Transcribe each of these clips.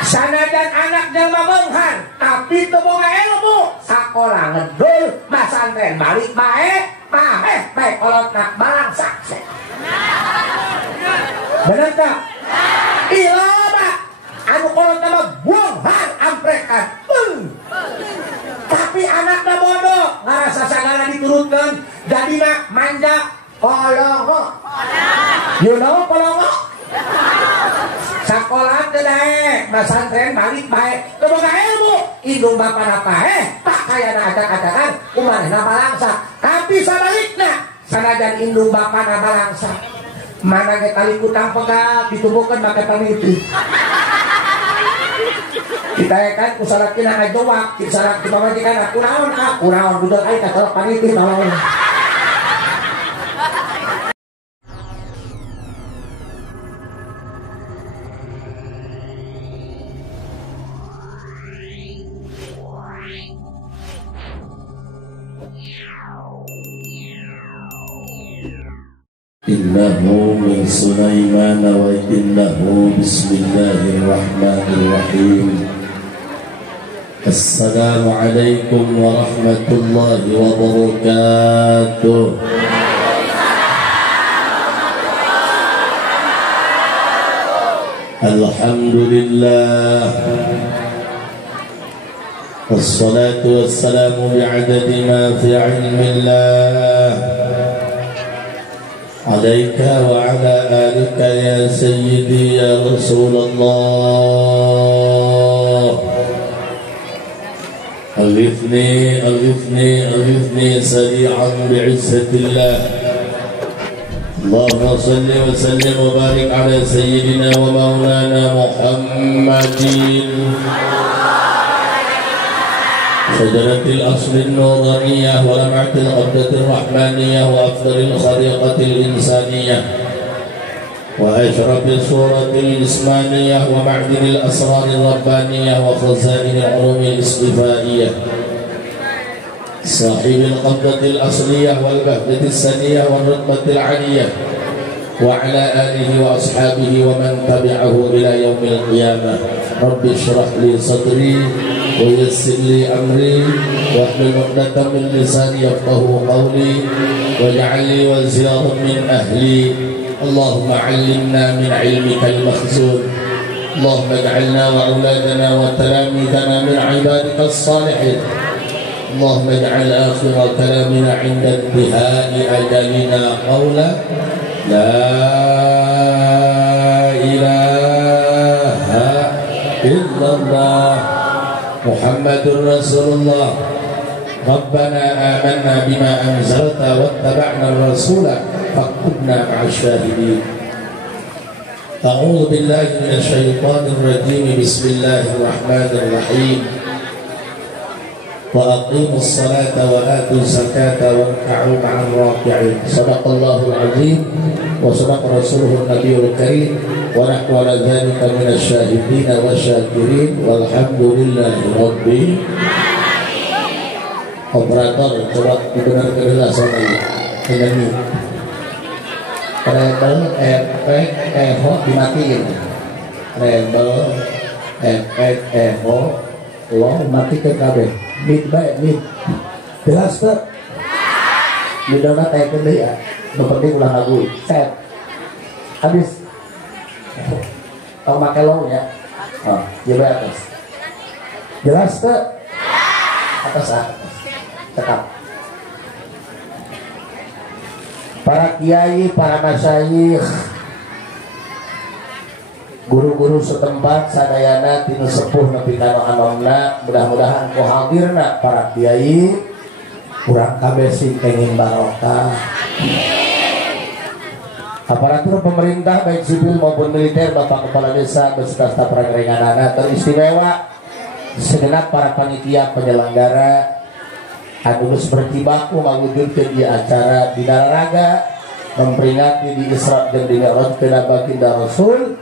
Sanajan anak jelema beunghan tapi teu boga ilmu, sakola ngedul, masantren balik bae, bae kolotna barang sakse. Bener tak? Iloba anu kolotna mah buanghan amprekan. Tapi anakna bodoh, ngarasa sagala diturutkeun, jadina manja kolongo. You know kolongo? Sakola teu daek, masantren balik bae, teu boga ilmu, indung bapana paeh, tak kayana acak-acakan, kumanehna balangsa. Tapi sabalikna, sanajan indung bapana balangsa, mana ge tali kutang pegat ditumbuhkeun make paniti. Kita kan kusalakina ngajowak, kisarak pamajikan kunaon ka, kunaon budak ai ka paniti tolong. Innahu min Sulaiman wa innahu bismillahirrahmanirrahim. Assalamualaikum warahmatullahi wabarakatuh. Alhamdulillah, wassalatu wassalamu bi'adadi ma fi ilmillah, alaika wa ala alika ya sayyidi ya Rasulullah. Aghithni sari'an bi'izzatillah. Allahumma salli wa sallim wa barik ala sayyidina wa maulana Muhammadin شجرة الأصل النورانية ولمعة القبضة الرحمانية وأفضل الخليقة الإنسانية وأشرف الصورة الجسمانية ومعدن الأسرار الربانية وخزائن العلوم الاصطفائية صاحب القبضة الأصلية والبهجة السنية والرتبة العالية وعلى آله وأصحابه ومن تبعه إلى يوم القيامة. رب اشرح لي صدري ويسر لي أمري واحلل عقدة من لساني يفقهوا قولي واجعل لي وزيرا من أهلي. اللهم علمنا من علمك المخزون. اللهم اجعلنا وأولادنا وتلاميذنا من عبادك الصالحين. اللهم اجعل آخر كلامنا عند انتهاء أجلنا قولا لا إله إلا الله محمد رسول الله. ربنا آمنا بما أنزلت واتبعنا الرسول فاكتبنا مع الشاهدين. أعوذ بالله من الشيطان الرجيم. بسم الله الرحمن الرحيم. وأقيموا الصلاة وآتوا الزكاة واركعوا مع الراكعين. صدق الله العظيم وصدق رسوله النبي الكريم ونحن على ذلك من الشاهدين والشاكرين والحمد لله رب Operator, coba dibenarkan dulu soalnya ini rebel efek eho dimatiin, rebel efek eho lo matikan kabeh mid baik mid jelas tak midona telepon deh ya penting ulang lagu set habis kalau pakai lo ya coba atas jelas tak atas tetap para kiai, para masyayikh, guru-guru setempat sadayana tinu sepuh nepi kana anomna, mudah-mudahan ku hadirna para kiai urang kabeh sing kenging barokah. Aparatur pemerintah baik sipil maupun militer, Bapak Kepala Desa beserta staf rangkaianana teristimewa, segenap para panitia penyelenggara anu berjibaku mawujudkeun di acara di Dararaga memperingati di Isra jeung di Mi'raj kana baginda Rasul.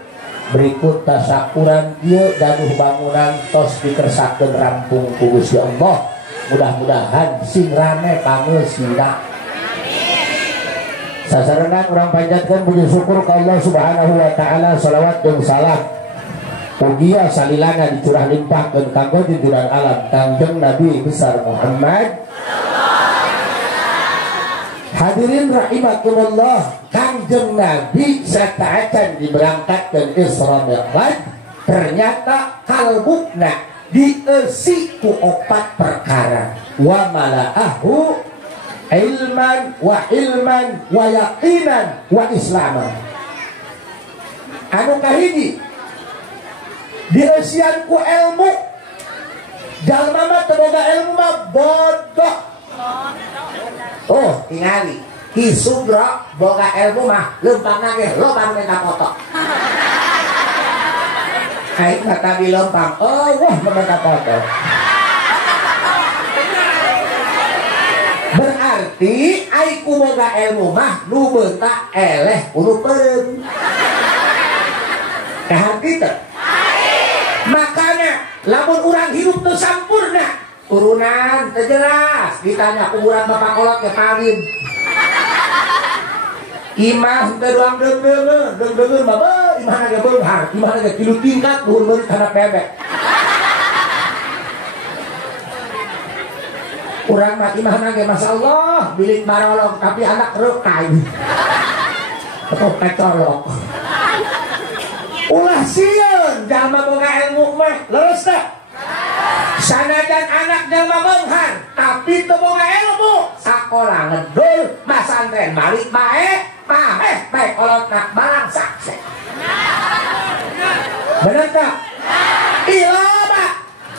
Berikut tasyakuran ieu gaduh bangunan tos dikersakeun rampung ku Gusti Allah. Mudah-mudahan sing rame pangeusina. Sasareuna urang panjatkeun puji syukur ka Allah Subhanahu wa taala, shalawat jeung salam Ugia salilana dicurah limpahkeun kanggo junjungan alam Kangjeng Nabi besar Muhammad. Hadirin rahimakumullah, Kangjeng Nabi sataacan diberangkatkeun Isra Mi'raj, ternyata kalbukna dieusi ku 4 perkara. Wa mala'ahu ilman wa ilman wa yaqinan wa islaman. Anu kahiji dieusian ku ilmu. Jalma mah teu boga ilmu mah bodoh. Oh, tingali Ki Sugro boga ilmu mah leumpangna ge loba nu foto. Aing kata di lempang, oh wah mereka foto. Berarti aing boga ilmu mah nu beunta eleh kudu peureum. Kahati teu? Makanya lamun urang hidup teu sampurna, turunan teu jelas, ditanya kuburan bapak kolot ke paling. Imah teu doang deung-deung mah imah ge beunghar, imah ge 3 tingkat luhur meuli kana bebek. Urang mah imahna ge masyaallah bilik marolong tapi anak reukai. Atau kecolok. Ulah sieun jalma boga ilmu mah leres teh. Sanajan anak jalma beunghar tapi teu boga ilmu, sakola ngedul, masantren balik bae, pameh bae kolotna barang sakse. Bener tak? Iloba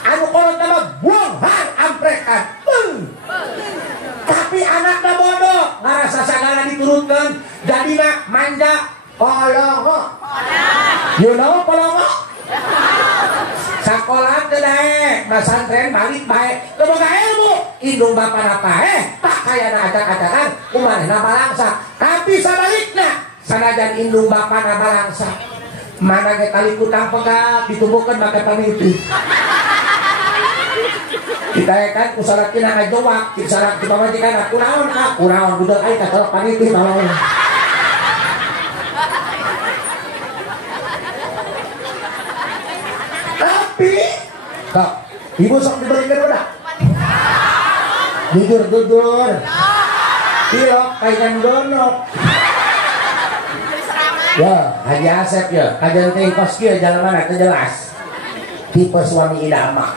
anu kolotna mah buanghar amprekan. Tapi anakna bodoh, ngarasa sagana diturunkeun, dadina manja kolongo. You know kolongo? Sakola teu daek, masantren balik bae, teu boga ilmu, indung bapana paeh, tak kayana acak-acakan, kumanehna balangsa. Tapi sabalikna, sanajan indung bapana balangsa, mana ge tali kutang pegat ditumbuhkeun make pamiti. Kita kan kusalakina ngajowak, kisarak di pamajikan kunaon ka, kunaon budal aing kacolok pamiti tolong. Tapi kok ibu sok diberikan udah jujur iya kayak gonok ya Haji Asep ya kajian ting kos kia jalan mana itu jelas tipe suami idaman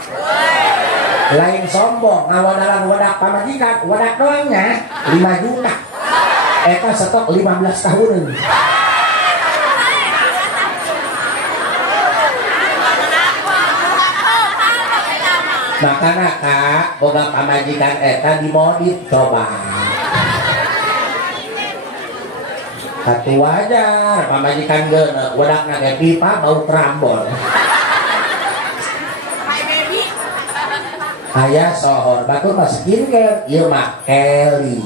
lain sombong ngawadalan wadak pamajikan wadak doangnya 5 juta eta stok 15 tahun. Makanya kak, boga pamajikan eta dimodif coba. Satu wajar, pamajikan geuneuh, wadakna ge pipa bau kerambol. Aya sohor, batur mah skincare, ieu mah Kelly.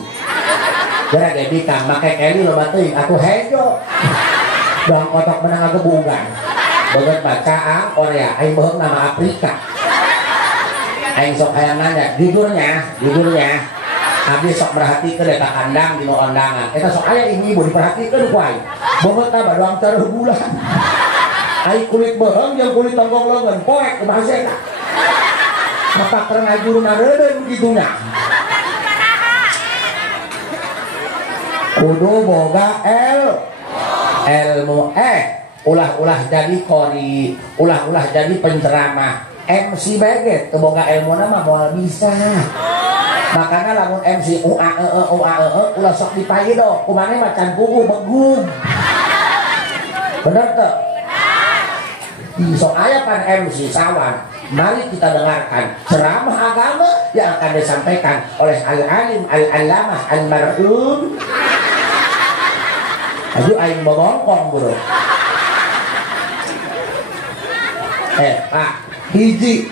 Gara ge bikang make Kelly loba teuing atuh hejo. Dong kotok menang agebugan. Beungeut bacaan Korea, aing beuheung nama Afrika. Aing sok hayang nanya, jujurnya, abdi sok merhatikeun eta kandang dina ondangan. Eta sok aya ibu diperhatikeun ku aing. Beungeut na badoang tereuh bulan. Aing kulit beuheung jeung kulit tonggong leungeun poek kumaha eta. Apa keur ngajurna reudeung kitunya. Kudu boga ilmu ulah jadi qori, ulah jadi penceramah. MC baget keboga ilmu nama moal bisa. Makanya lamun MC ulah sok dipaido kumane macan pugu begum. Bener tuh? Sok aya pan MC sawan. Mari kita dengarkan ceramah agama yang akan disampaikan oleh al-alim al-allamah al-marhum Aduh aing bongkong bro. Pak hiji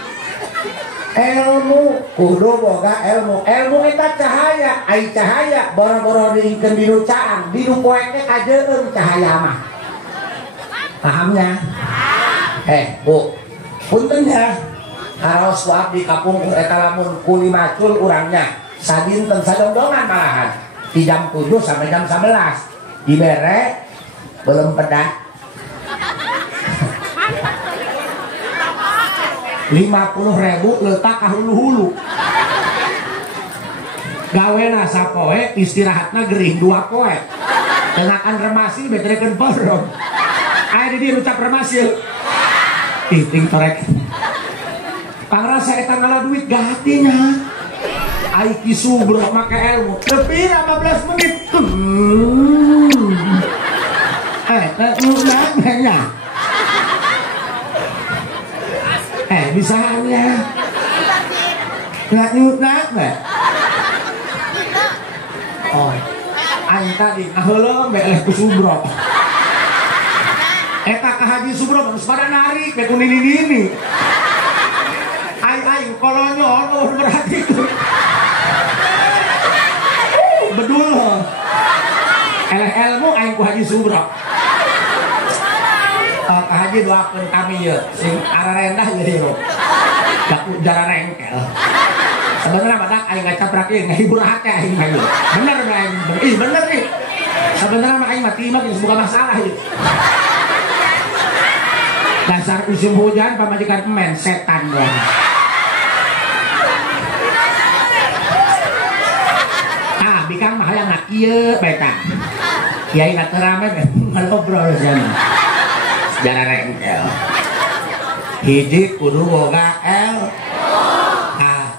ilmu kudu boga ilmu eta cahaya ai cahaya boro-boro diingkeun dinu caang dinu poek teh kajeun cahaya mah pahamnya Bu punten ya araos waab di kapung eta lamun kuli macul urangnya sadinten sadongdongan malahan di jam 7 sampai jam 11 dibere belum pedah 50.000 letak ka hulu-hulu. Gawena sapoe istirahatna gering 2 poe. Tenakan remasi beterekeun porong. Aya di dieu ucap remasi. Ting torek. Pangrasa eta ngala duit gatinya. Ai ki subrok make ilmu. Tepi 15 menit. Nanya. Misalnya. Nggak nyutnak, nggak? Oh, aing tadi ngaheuleuh beleh ku subrok. Eta ka Haji Subrok geus pada narik be ku nini-nini. Aing kolonyol berarti itu. Bedul. Eleh ilmu aing ku Haji Subrok. Ka Haji doakeun kami ye sing ararendah ye hero. Dak udara rengkel. Sebenarnya badak aing ngacaprak ieu ngahibur hate aing mah. Bener aing. Ih bener nih. Sebenarnya mah aing mati mah geus boga masalah ieu. Dasar musim hujan pamajikan pemen setan doang. Bikang mah hayang nak ieu bae tah. Kiai na teu rame ngobrol cenah. Sejarah rengkel. Hiji kudu boga ilmu.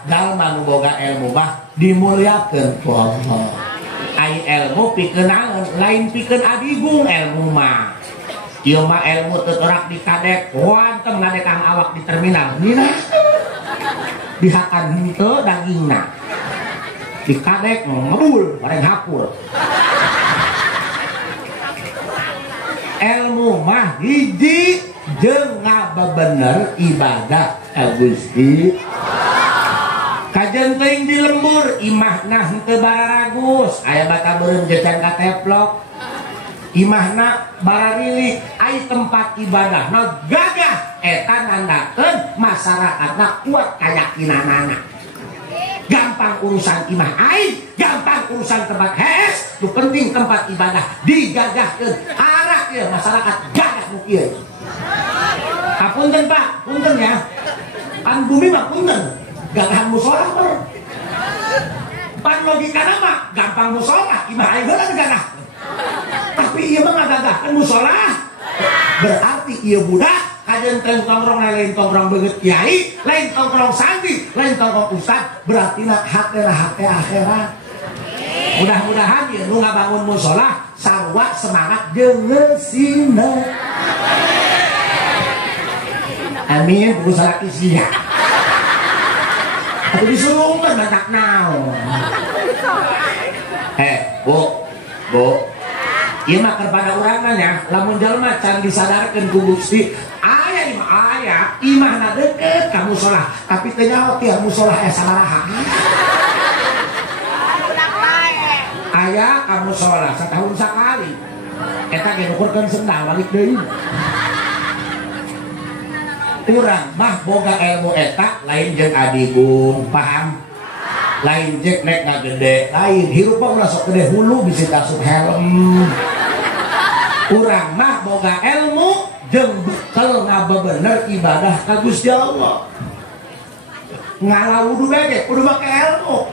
Dalma nu boga ilmu mah dimuliakeun ku Allah. Ai ilmu pikeun naon? Lain pikeun adigung ilmu mah. Ieu mah ilmu teu terak dikadek, wantem ngadekang awak di terminal. Nina. Dihakan henteu dagingna. Dikadek ngebul, bareng hapur. Ilmu mah hiji jeung ngabebener ibadah Gusti. Kajen teuing di lembur imahna henteu bararagus, aya bata beureum jecan kateplok. Imahna bararilik, ai tempat ibadahna gagah, eta nandakeun masyarakatna kuat kayakinanana. Gampang urusan imah ai, gampang urusan tempat hees, nu penting tempat ibadah digagahkeun. Harak ieu masyarakat gagah nu kieu. Hapunten Pak, punten ya. Pan bumi mah punten. Gagahan mushola mah. Pan logikana mah gampang mushola, imah ai heula gagah. Tapi ieu mah ngagagahkeun mushola. Berarti ieu budak kajen tongkrong lain tongkrong beungeut kiai, lain tongkrong santri, lain tongkrong ustad, berarti na hate akhirat. Mudah-mudahan ieu nu ngabangun mushola sarua semangat jeung ngeusina. Amin, buku salaki sia. Atuh disuruh mah matak naon. Bu. Ieu mah kepada urang nya, lamun jalma can disadarkeun ku Gusti, aya imahna deukeut ka mushola, tapi teu nyaho teh mushola sabaraha. Aya ka mushola satahun sakali. Eta ge nukurkeun sendal balik deui. Urang mah boga ilmu eta lain jeung adigung, paham? Lain jek nek ngagede, lain hirup mah ulah sok gede hulu bisi kasut helm. Urang mah boga ilmu jeung bekal ngabebener ibadah ka Gusti Allah. Ngalau wudu bege kudu make ilmu.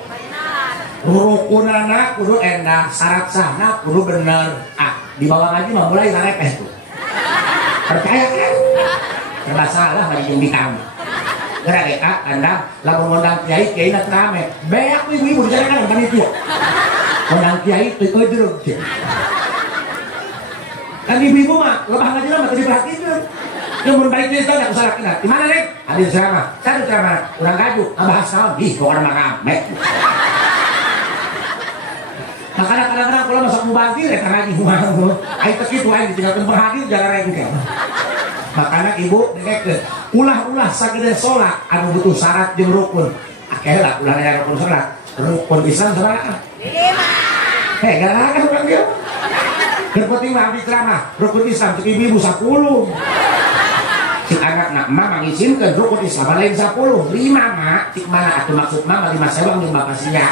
Rukunana kudu endah, syarat sahna kudu bener. Di bawah ngaji mah mulai ngarepeh tuh. Percaya kan? Serba salah bari jeung di kami. Gerak ya Anda lamun ngundang kiai na rame. Beak ibu-ibu dijalankan panitia. Ngundang kiai teu keudreug. Kan ibu-ibu mah lebah ngaji mah teu diperhatikeun. Mun baik deui teh aku salah kena. Di mana Rek? Hadir ceramah. Saya ceramah. Urang gajuk ngabahas naon? Ih, pokona mah rame. Makanya kadang-kadang kalau masuk mubazir eta ngaji mah. Ai teh kitu aing ditinggalkeun penghadir jara rengkel. Makanya ibu dengkeun ulah-ulah sagede sholat anu butuh syarat jeung rukun. Akeh lah ulah aya rukun salat. Rukun Islam sabaraha? 5. Garakan urang kieu. Keur penting mah abdi ceramah, rukun Islam cek ibu 10. Cik anakna mah mangizinkeun rukun Islam lain 10, 5 mah cik mana atuh maksud mah 5 sewang jeung bapak sia.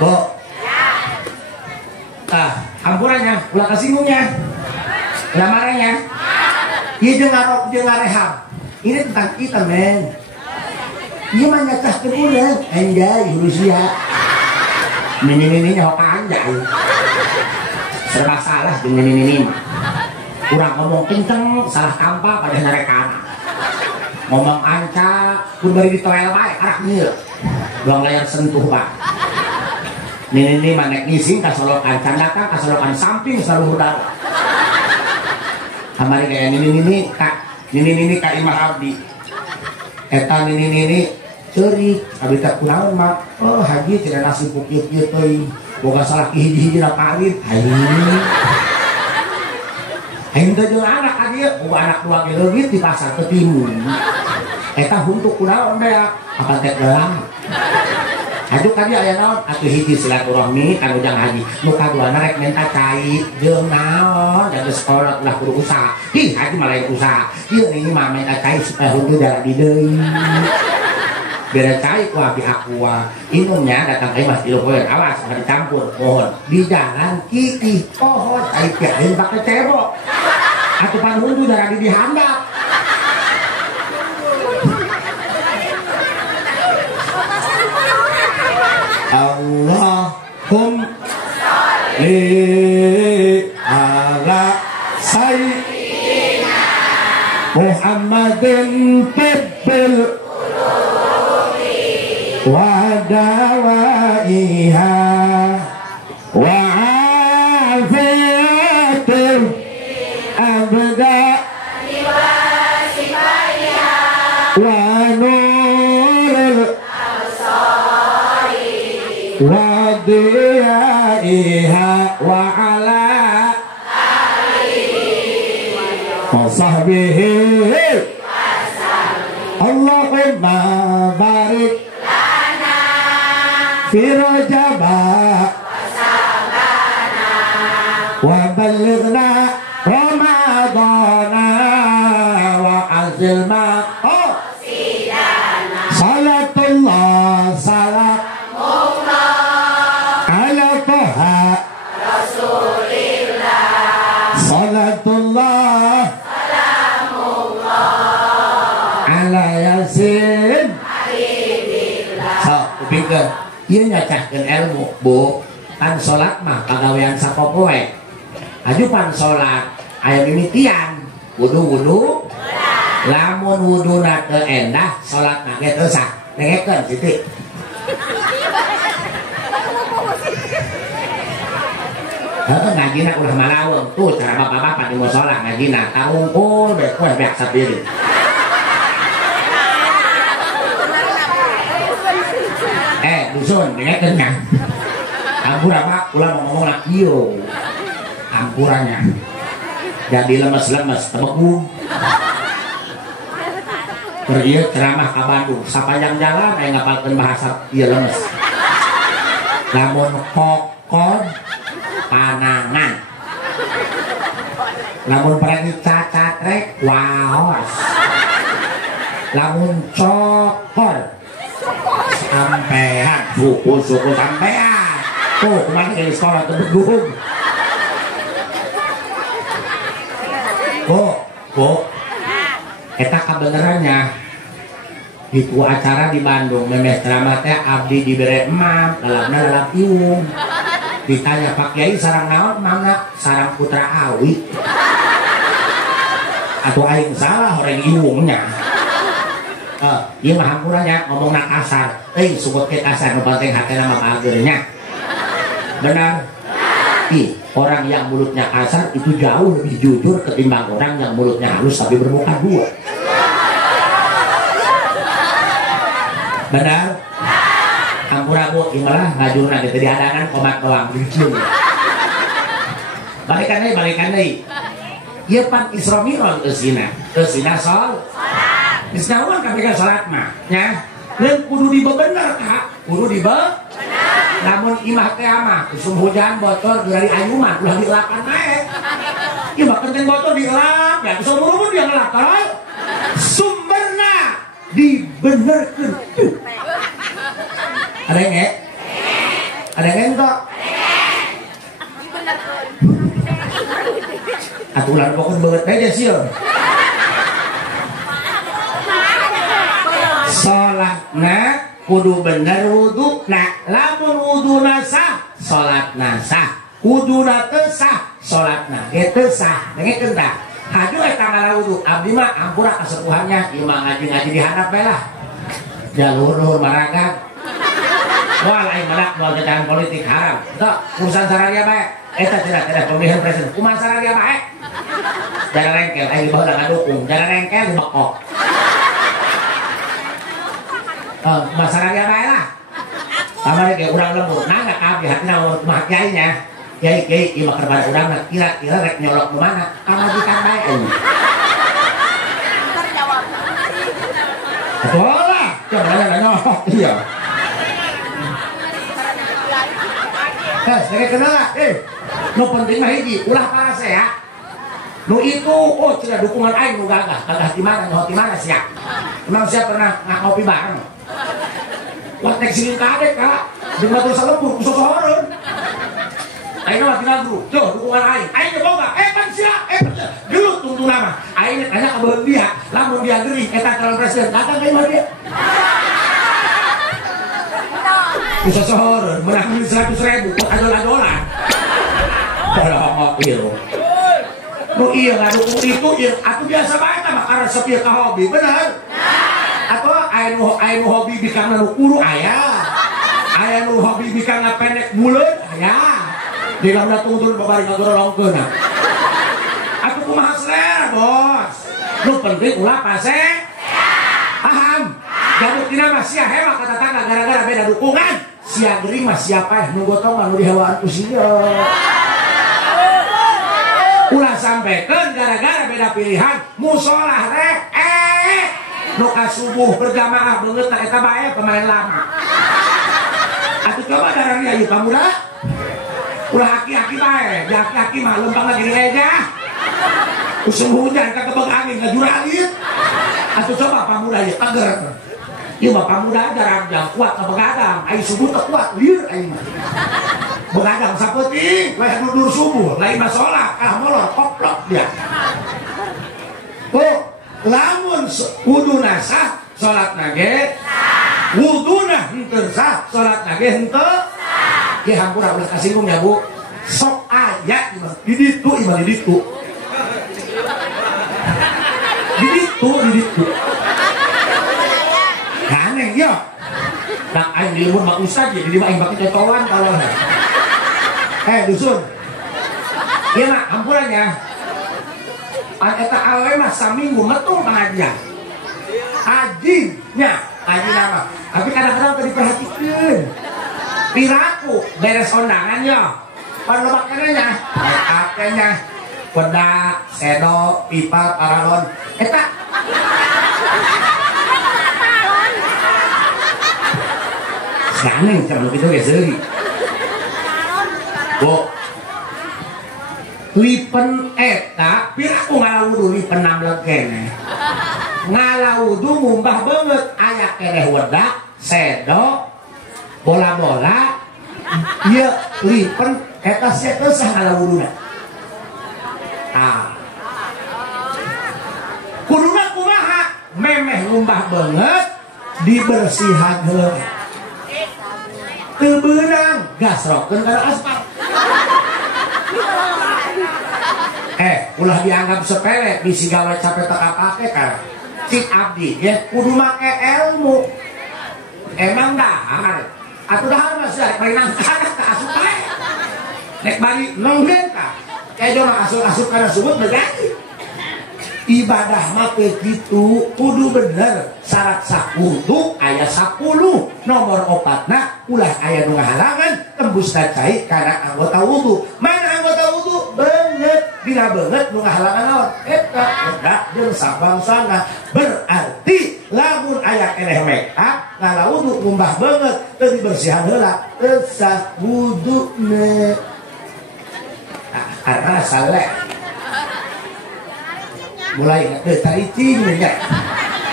Bu. Ampurannya, ulah kesinggungnya, ulah marahnya. Iya jeung ngarehab. Ini tentang kita men. Iya mah nyacahkeun urang, anjay Rusia. Mini nyaho anjay. Serba salah jeung mini. Kurang ngomong kenceng, salah tampak pada narekana. Ngomong anca, pun bari ditoel bae, arak nieu. Doang layar sentuh bae. Nini manek ngising kasolokan candakan, kasolokan samping selalu udara. Kamari kayak nini ka Imah Abdi. Eta nini ceurik, abdi teh kunaon mak? Oh haji cenah nasi kieu-kieu teuing. Boga salah hiji-hiji na parit. Aing teh jeung anak adieu, boga anak dua ge leungit di pasar Ketimun. Eta huntuk kunaon bea? Apa teh gelang? Aduh tadi aya naon? Atuh hiji silaturahmi kanu ujang haji. Nu kaduana rek minta cai jeung naon? Jadi sekolah ulah kudu usaha. Ih, haji mah lain usaha. Ieu ini mah minta cai supaya hungkul darah di deui. Beda cai ku abi aqua. Inumnya datang ke Mas Tilu poe. Awas mah dicampur. Mohon. Di jalan kikih pohon cai piahin pakai cebok. Atuh pan hungkul darah di dihandap. Allahumma sholli ala sayyidina Muhammadin tibbil wa dawaiha wa afiyatil abda wa nurul wa diyaiha wa ala wa sahbihi Allahumma barik lana fi rajaba wa ballighna ramadana wa azilna salatullah salam salatullah salamullah ala yasin habibillah. So, pikir ieu nyacahkeun ilmu, Bu. Pan salat mah pagawean sapopoe. Aju pan salat aya mimitian, wudu. Lamun wuduna teu endah, salatna ge teu sah. Dengekeun siti. Ngajina ulah malaweng tuh cara bapak-bapak di musola ngajina taungkul bekue beak sapiri. Dusun dengekeun nya. Ampura Pak, ulah mau ngomong lah kieu. Ampurannya. Jadi lemes-lemes tebeku. Pergi ceramah ka Bandung, sapanjang jalan aya ngapalkeun bahasa ieu lemes. Lamun kokon panangan, lamun pergi cacat rek waos, lamun cokor sampean suku sampean tuh kemarin dari sekolah tebegung. Bu eta kabenerannya itu acara di Bandung memeh ceramah teh abdi dibere emam dalamna dalam iung. Ditanya Pak Kiai sarang naon mana sarang putra awi atau aing salah orang iungnya. Ieu mah hampurannya ngomongna kasar sugut ke kasar nu penting hatena mah ageurnya benar. Orang yang mulutnya kasar itu jauh lebih jujur ketimbang orang yang mulutnya halus tapi bermuka dua. Benar? Ampura Bu, gimana ngajurna gitu dihadangan komat doang dicium. Balikan deui. Ieu pan Isra Mi'raj eusina sol. Geus naon kapika salat mah nya? Leun kudu dibebener Kak, kudu dibebener. Namun imah teh mah kusum hujan botol dari ayuman ulah dielapan naik. Ieu mah penting botol dielap ya kusum rumun dia ngelap tol. Sumberna dibenerkeun. Ada yang ada yang enggak? aturan pokoknya banget aja sih sholatna kudu bener wudu nah lamun wudu nasah sholatna sah wudu sah sholatna itu sah dengerin tak haju eta ngalawudu abdi mah ampura kesepuhannya ieu mah ngaji-ngaji dihandap bae lah jalur maragang wah lain mana mau jalan politik haram teu urusan sararia bae eta tidak pemilihan presiden kumaha sararia bae jangan rengkel aing baheula ngadukung jangan rengkel dibekok masalah dia bae lah sama kayak urang lembur nah nggak kabeh hatina mah kiainya kiai ieu mah kepada urang kira-kira rek nyolok ke mana amajikan bae ini bola coba nyolok iya saya kenal lah nu penting mah hiji ulah parase ya nu itu oh cina dukungan aing nu gagah di mana siap emang siap pernah ngopi bareng wah tek singin kadek kak jeung batur salembur kusosoreun aing mah tinggal grup tuh dukungan aing boga pan sia gelut tuntunan mah aing anya ka beun dia lamun dia geuring eta calon presiden datang ka imah dia kusosoreun menang 100.000 kok adol-adolan kalau ieu nu ieu ngadukung itu ieu atuh biasa bae tah mah karena sepieu ka hobi bener atau aya nu hobi bikang nu kuru aya nu hobi bikang pendek buleun aya di dalam tungtun babari ngagorolongkeun atuh kumaha selera bos nu penting ulah pase paham jaduk tina mah sia hebat kata tangga gara-gara beda dukungan sia geuring mah siapa nu gotong mah nu dihawaan ku sia ulah sampekeun gara-gara beda pilihan musolah rek nuka subuh berjamaah banget nah eta bae pemain lama atuh coba darahnya ieu pamuda ulah aki-aki bae aki-aki mah lempang lagi gereja usum hujan kagak angin ngajuralit atuh coba pamuda ieu pager ieu mah pamuda jarang kuat ka begadang ai subuh teu kuat lieur ai mah begadang sapeuting we dudur subuh lain mah salat molor koplok dia lamun wudu nasah salat nage wudu nah henteu sah salat nage henteu ya hampura ulah kasinggung ya bu sok aya di ditu imah di ditu aneh ya tak aing di lembur mak ustad jadi di aing baki cocolan kalau dusun ieu mah hampurannya eta awe mah saminggu metung pengajian ajinya aji nama tapi kadang-kadang tadi diperhatikan piraku beres kondangan ya pan lo makanannya akenya pedak sedo pipa paralon eta saneng sama gitu guys deui bo lipen eta piraku ngalawudu lipen 6 legene ngalawudu mumbah banget aya keneh wedak sedo bola-bola ieu lipen eta sia teu sah ngalawuduna kuduna kumaha memeh mumbah banget dibersihan heula teu beunang gasrokeun kana aspal ulah dianggap sepele bisi gawe capek tak apake kan cik abdi ya kudu make ilmu emang dahar atuh dahar mah sia parinang kana ka asup bae nek bari nonggen ka kayak mah asup kana subut berganti ibadah mah kitu kudu bener syarat sah wudu aya 10 nomor 4na ulah aya nu ngahalangan tembus cai kana anggota wudu mana anggota wudu banget dina banget nu ngahalangan naon eta jeung sabangsana berarti lamun aya keneh make up ngalawudu ngumbah banget teu dibersihan heula teu sah wuduna karena saleh mulai tadi cing nya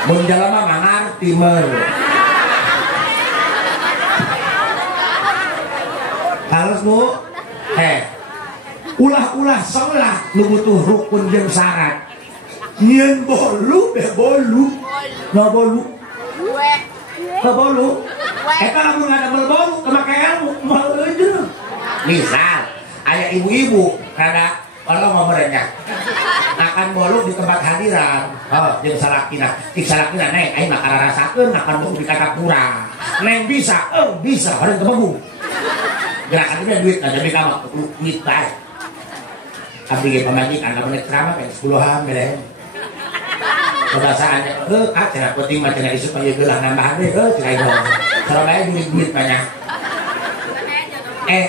mun jalema mah ngarti meur harus bu ulah-ulah sholat nu butuh rukun jeung syarat. Nyeun bolu bolu. No bolu. No bolu. Eta lamun ngadamel bolu kemake ilmu moal eujeun. Misal aya ibu-ibu rada kalau ngobrolnya akan bolu di tempat hadiran, jeung salakina, tik salakina neng, aing mah kararasakeun makan bolu di Katapura. Neng bisa, bisa, bareng kebebu. Gerakannya duit, ada di kamar, duit baik. Abdi ge pamajikan, lamun ceramah kayak 10-an beleng. Kebasaannya, kak cenah penting mah cenah isu payeuh gelah nambahan we, cenah ieu. Sarabaya duit banyak.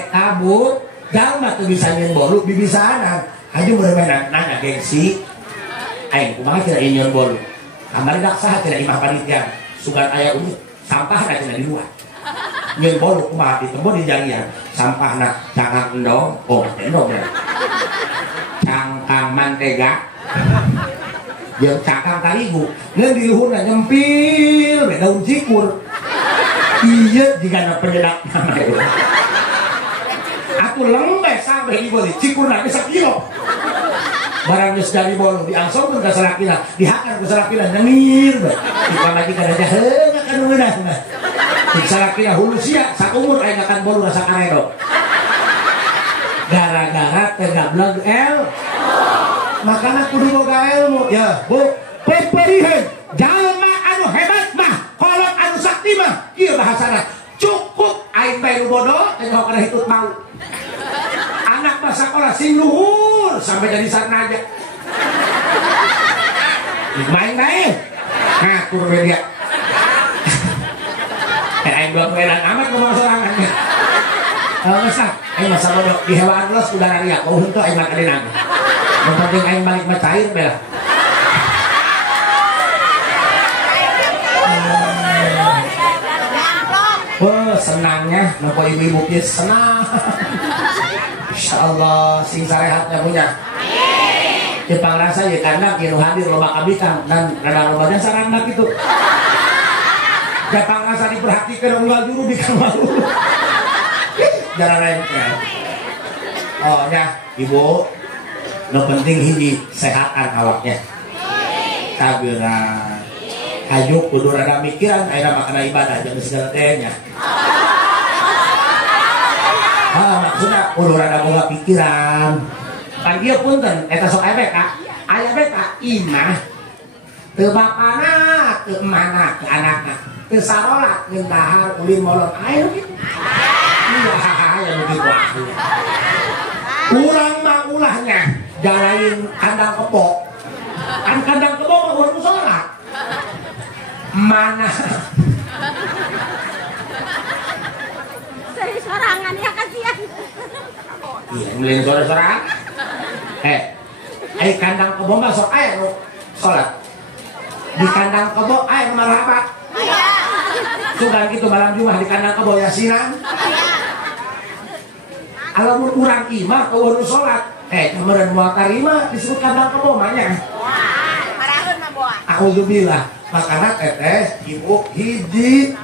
Kabu jalma tuh bisa nyeun bolu bibisaanan. Aju beureuh nanya gengsi. Aing kumaha cenah nyeun bolu? Kamari dak saha cenah imah panitia. Sugan aya unit sampahna cenah di luar. Nyeun bolu kumaha ditembo di jarian. Sampahna cangkang endong, endong ya. Cangkang mantega. Jeung cangkang tarigu. Ngeun di luhurna nyempil we daun cikur. Ieu jigana penyedak nama ieu. Aku lembek sampai di bolu cikur na bisa kilo. Barang geus jadi bolu diangsongkeun ka salakina, dihakan ku salakina nyengir bae. Dipamajikan aja heuh ngakan meunang. Di salakina hulu sia saumur aing ngakan bolu rasa karedo. Gara-gara teh gablog makana kudu boga ilmu. Ya, Bu, peperiheun jalma anu hebat mah, kolot anu sakti mah, ieu bahasana cukup aing bae nu bodoh tengok kana hitut mau. Anak mah sakola sing luhur sampai jadi sarnaja. Main bae. Ngatur we dia. Aing dua pelan amat ngomong sorangan. Geus lah, aing mah sabodo di hewan los udara ria, oh henteu aing mah kadenang. Yang penting aing balik mah cair bel. Wah, senangnya nopo ibu-ibu kieu senang. Insyaallah sing sarehatnya punya. Jepang rasa ya karena kinu hadir loba kabitang dan rada loba dan saranda gitu. Jepang rasa diperhatikan unggal juru di kamar. Jangan rengkel. Oh ya, Ibu. No penting hiji sehatan awaknya. Kageran. Hajuk kudu rada mikiran ayeuna mah kana ibadah jeung segala teh nya. Maksudna kudu rada boga pikiran. Kan ieu punten eta sok aya BK imah teu bapana teu emana teu anakna teu sarolat ngeun dahar ulin molot aya kitu. Iya aya begitu. Urang mah ulahnya jalain kandang kebo. Kan kandang kebo mah urang salat. Mana? Sorangan ya kasihan. Iya, mulai sorak-sorak. Kandang kebo mah sok aya nu salat. Di kandang kebo aya marhabat. Aya. Sugan kitu malam Jumat di kandang kebo yasinan. Aya. Alamun urang imah eueuh nu salat, kemarin moal tarima disebut kandang kebo mah nya. Wah, paraheun mah boa. Alhamdulillah. Makana teteh ibu hiji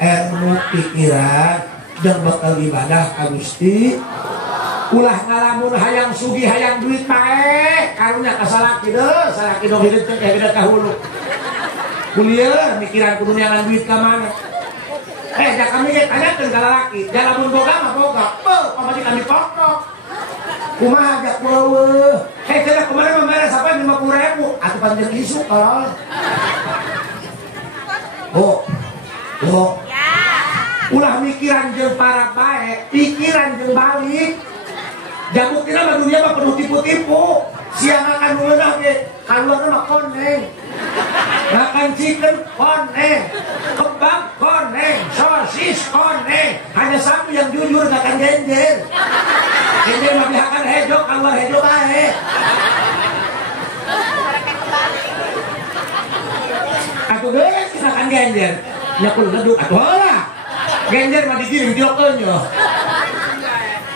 ilmu pikiran jeung bakal ibadah ka Gusti. Ulah ngalamun hayang sugih hayang duit bae karunya ka salaki deui salaki nu hideung teh hideung ka hulu kuliah mikiran kudu nyangan duit ka mana da kami ge tanyakeun ka lalaki da lamun boga mah boga pamajikan dipokok kumaha jak beueuh cenah kemarin mah mere sampai 50.000 atuh panjeun isu tolol ulah mikiran jeung para bae pikiran jeung balik. Jamu kira mah dunia mah penuh tipu-tipu. Siang makan meunah ge, kaluarna mah koneng. Makan chicken koneng, kebab koneng, sosis koneng. Hanya satu yang jujur makan genjer. Genjer mah dihakan hejo, keluar hejo bae. Atuh geus makan genjer. Nya kudu geduk atuh heula. Genjer mah digiring dilokeun yo.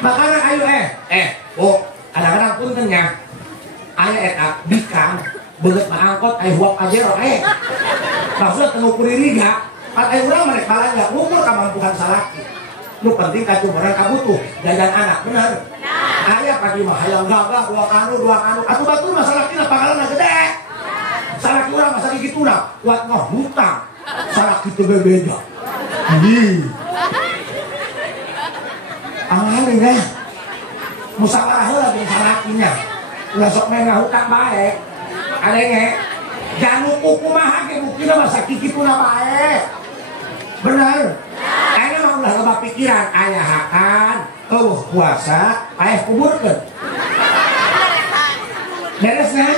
Makanya ayo kadang-kadang puntennya aya eta bikang beungeut mah angkot aya huap ajero maksudna teu ngukur riga pan aya urang mah rek balanja ngukur kamampuan salaki nu penting kacuberan kabutuh jajan anak bener Aya pagi mah hayang gagah dua kanu. Atuh batur mah salakina pangalanna gede. Salaki urang mah sakituna kuat ngahutang. Salaki teu beda. Angin ya. Musyawarah heula jeung salakinya. Ulah sok main ngahutang bae. Adenge jangan kumaha ge buktina mah sakituna bae. Bener. Ayeuna mah ulah loba pikiran aya hakan, puasa, aya kuburkeun. Beres na?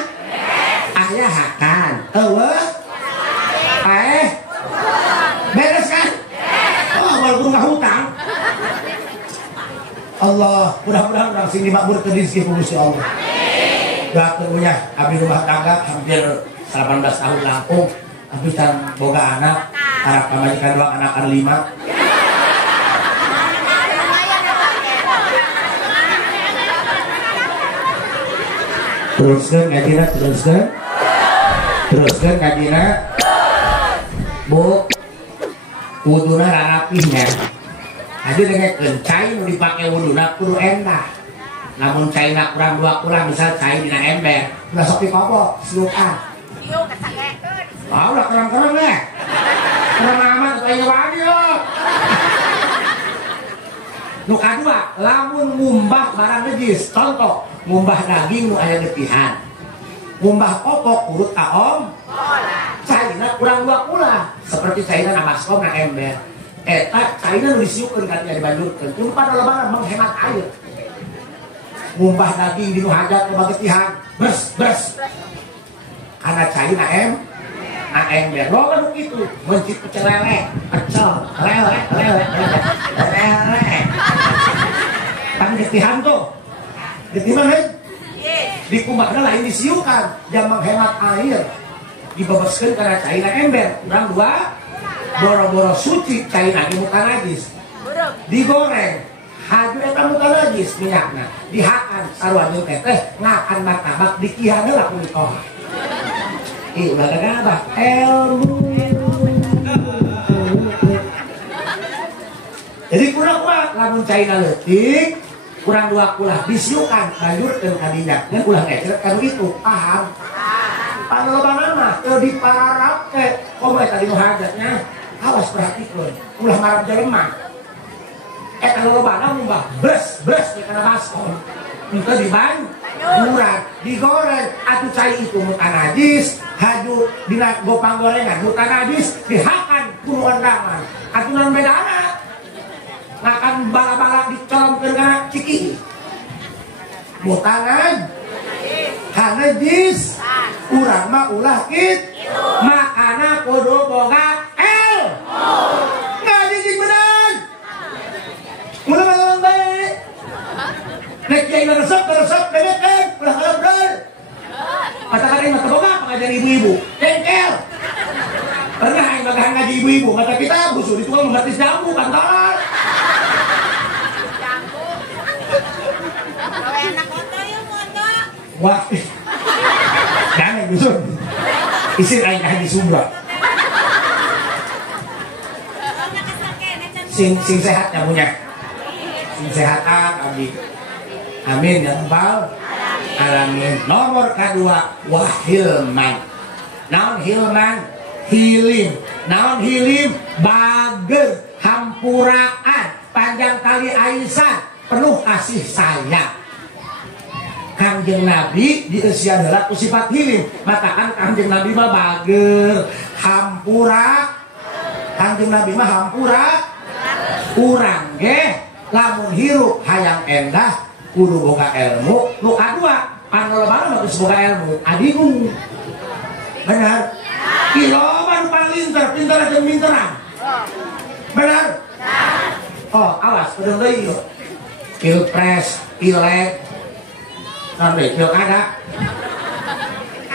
Aya hakan, beres kan? Oh, walaupun ngahutang. Allah, mudah-mudahan orang sini makmur ke rezeki Gusti Allah. Doakeun nya abdi rumah tangga hampir 18 tahun langkung, abdi can boga anak, harap kamajikan 2 anakan 5. Teruskan ngajina, teruskan ngajina. Bu, wuduna rapihnya. Jadi dengan cai mau dipakai wuduna kudu endah. Namun cai nak kurang misal cai dina ember, udah sok dikobok, selukan. Udah kerang ya. Kerang amat kayak wadi loh. Nu kadua, lamun ngumbah barang najis, contoh ngumbah daging nu aya depihan. Ngumbah popok urut kaom. Caina kurang 2 kula. Seperti caina na baskom na ember. Eta caina nu disiupkeun ka nya dibanjurkeun. Kudu pada lebaran menghemat air. Ngumbah daging di nu hajat ke bagetihan. Bres. Karena caina na ember. Loba nu kitu, mencit pecel lele. Kan getihan tuh. Getihan di kumbahna lain disiukan, yang menghemat air. Dibebaskeun karena caina ember. Urang 2 boro-boro suci caina di muka najis. Digoreng, haju eta muka najis minyakna. Dihakan sarua jeung teh ngakan martabak dikihan heula ku nikoh. Ih, ulah gagah ilmu. Jadi kurang-kurang lamun caina leutik, kurang 2 kulah disiukan banjurkeun ka dinya. Ngan ulah ngecret kanu itu, paham? Panlobanan mah teu dipararap teh. Komo eta dinu hajatnya. Awas perhatikeun. Ulah marap jelema. Eta lolobana mumbah bres di kana baskom. Teu dibanjuran, digoreng atuh cai itu muka najis, haju dina gopang gorengan muka najis dihakan kudu endangan. Atuh naon bedana? Ngakan bala-bala dicolongkeun ka ciki. Mutangan najis. Urang mah ulah kitu. Makana kudu boga ngajijing beneran. Ulah ngalaman bae. Nek kiai resep bebek ulah ngalabrel. Kata-kata mah boga pengajian ibu-ibu. Jengkel. Pernah aing bagahan ngaji ibu-ibu, kata kita busur itu mah mengerti jambu kantor. Kalau enak foto yuk foto. Wah. Jangan busur. Isin aing di Sumba. Sing sehat nyamunya. Sing sehatan abdi. Amin ya rabbal alamin. Nomor kedua wahilman. Naon hilman? Hilim. Naon hilim? Bager, hampuraan, panjang kali aisan, penuh kasih sayang. Kanjeng Nabi di usia adalah sifat hilim. Matakan Kanjeng Nabi mah bager, hampura. Kanjeng Nabi mah hampura. Urang ge lamun hirup hayang endah kudu boga ilmu. Nu kadua panolobana mah geus boga ilmu. Adigung. Benar? Kiloban palinter, pinter jeung minteran. Benar? Oh, awas pedeng deui. Pilpres, pileg, sampai pilkada.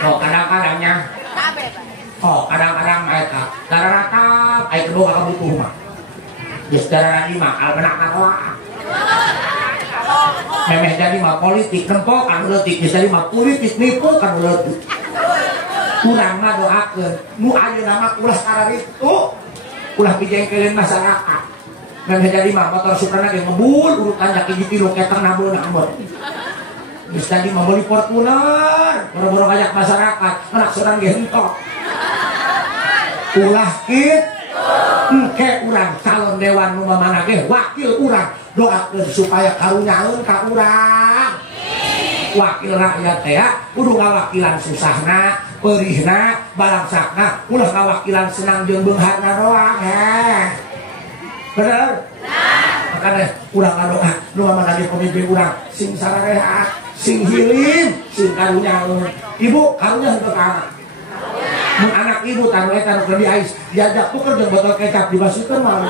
Oh, kadang-kadangnya. Oh, kadang-kadang mereka darah-rata, air kedua kebutuh mah. Just darah lima, albenak nakoa. Memeh jadi mah politik, nempok kan uletik. Just jadi mah politik, nipu kan uletik. Kurang mah doakeun, nu ayeuna mah ulah kararitu, ulah bijengkelin masyarakat. Memang jadi mah motor Supra ge ngebul urutan jaki gitu keteng nabul nambur. Geus tadi mah meuli Fortuner, boro-boro ngajak masyarakat, anak seorang ge hentok. Ulah engke urang calon dewan nu mana ge wakil urang doakeun supaya karunyaeun ka urang. Wakil rakyat teh kudu ngawakilan susahna, peurihna, balangsakna, ulah ngawakilan senang jeung beungharna doang bener? Makanya urang ngadoa nu mana di pemimpin urang sing sarareha, sing hilim, sing karunyaeun. Ibu karunya henteu ka anak. Mun anak ibu tanu eta nu keur diais diajak tuker jeung botol kecap dibasuhkeun mah.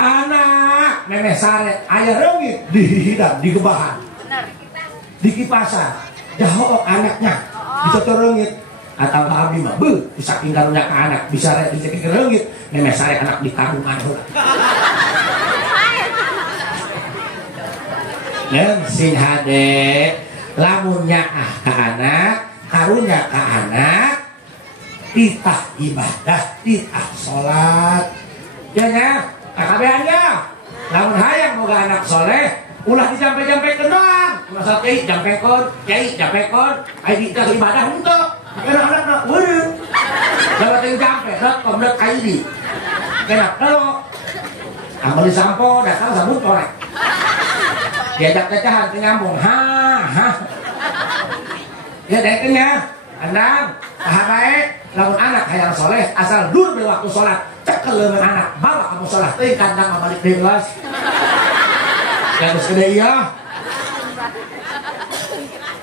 Anak nenek sare aya reungit dihidang digebahan. Di kipasan. Jahok anaknya ditotor reungit. Atau abdi mah beuh bisa tinggal nya ka anak bisa rek dicek ke reungit nenek sare anak di karungan heula. Ngan sing hade lamun nyaah ka anak, karunya ka anak, titah ibadah, titah salat. Ya nya, kabehannya. Lamun hayang boga anak soleh, ulah dijampe-jampekeun doang. Masa kiai jampekon, ai di ibadah henteu. Anak-anak weureuh. Dapat yang jampe, rek komdek ai di. Kenak kalau amal sampo datang sabut korek. Diajak cacahan ke nyambung ya dekenya andang baik lamun anak hayang soleh asal dur di waktu sholat cekel leuweung anak bawa kamu sholat teuing kandang mabalik deui geus geus gede ieu